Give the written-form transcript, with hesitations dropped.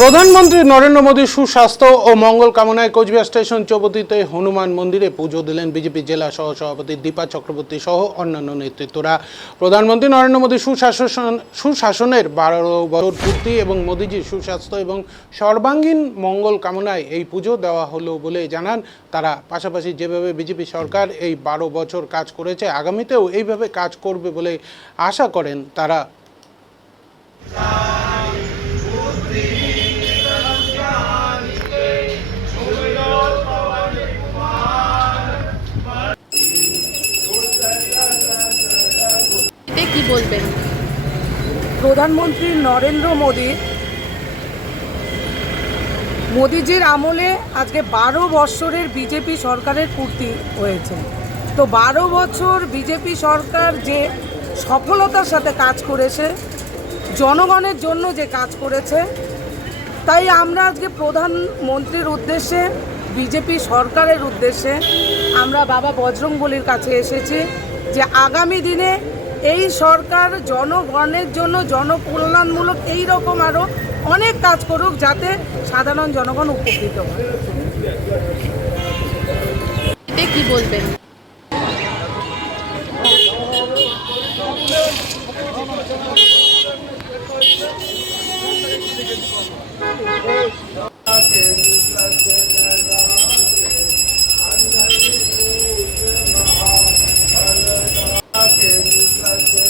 প্রধানমন্ত্রী নরেন্দ্র মোদীর সুস্বাস্থ্য ও মঙ্গল কামনায় কোচবিহার স্টেশন চৌপতিতে হনুমান মন্দিরে পুজো দিলেন বিজেপি জেলা সহসভাপতি দীপা চক্রবর্তী সহ অন্যান্য নেতৃত্বরা। প্রধানমন্ত্রী নরেন্দ্র মোদীর সুশাসনের 12 বছর পূর্তি এবং মোদীজির সুস্বাস্থ্য এবং সর্বাঙ্গীন মঙ্গল কামনায় এই পুজো দেওয়া হলো বলে জানান তারা। পাশাপাশি যেভাবে বিজেপি সরকার এই 12 বছর কাজ করেছে, আগামীতেও এইভাবে কাজ করবে বলে আশা করেন তারা। কি বলবেন? প্রধানমন্ত্রী নরেন্দ্র মোদিজির আমলে আজকে 12 বছরের বিজেপি সরকারের পূর্তি হয়েছে। তো 12 বছর বিজেপি সরকার যে সফলতার সাথে কাজ করেছে, জনগণের জন্য যে কাজ করেছে, তাই আমরা আজকে প্রধানমন্ত্রীর উদ্দেশ্যে, বিজেপি সরকারের উদ্দেশ্যে আমরা বাবা বজরংবলীর কাছে এসেছি যে আগামী দিনে এই সরকার জনগণের জন্য জনকল্যাণমূলক এই রকম আরও অনেক কাজ করুক, যাতে সাধারণ জনগণ উপকৃত হয়। কি বলবেন?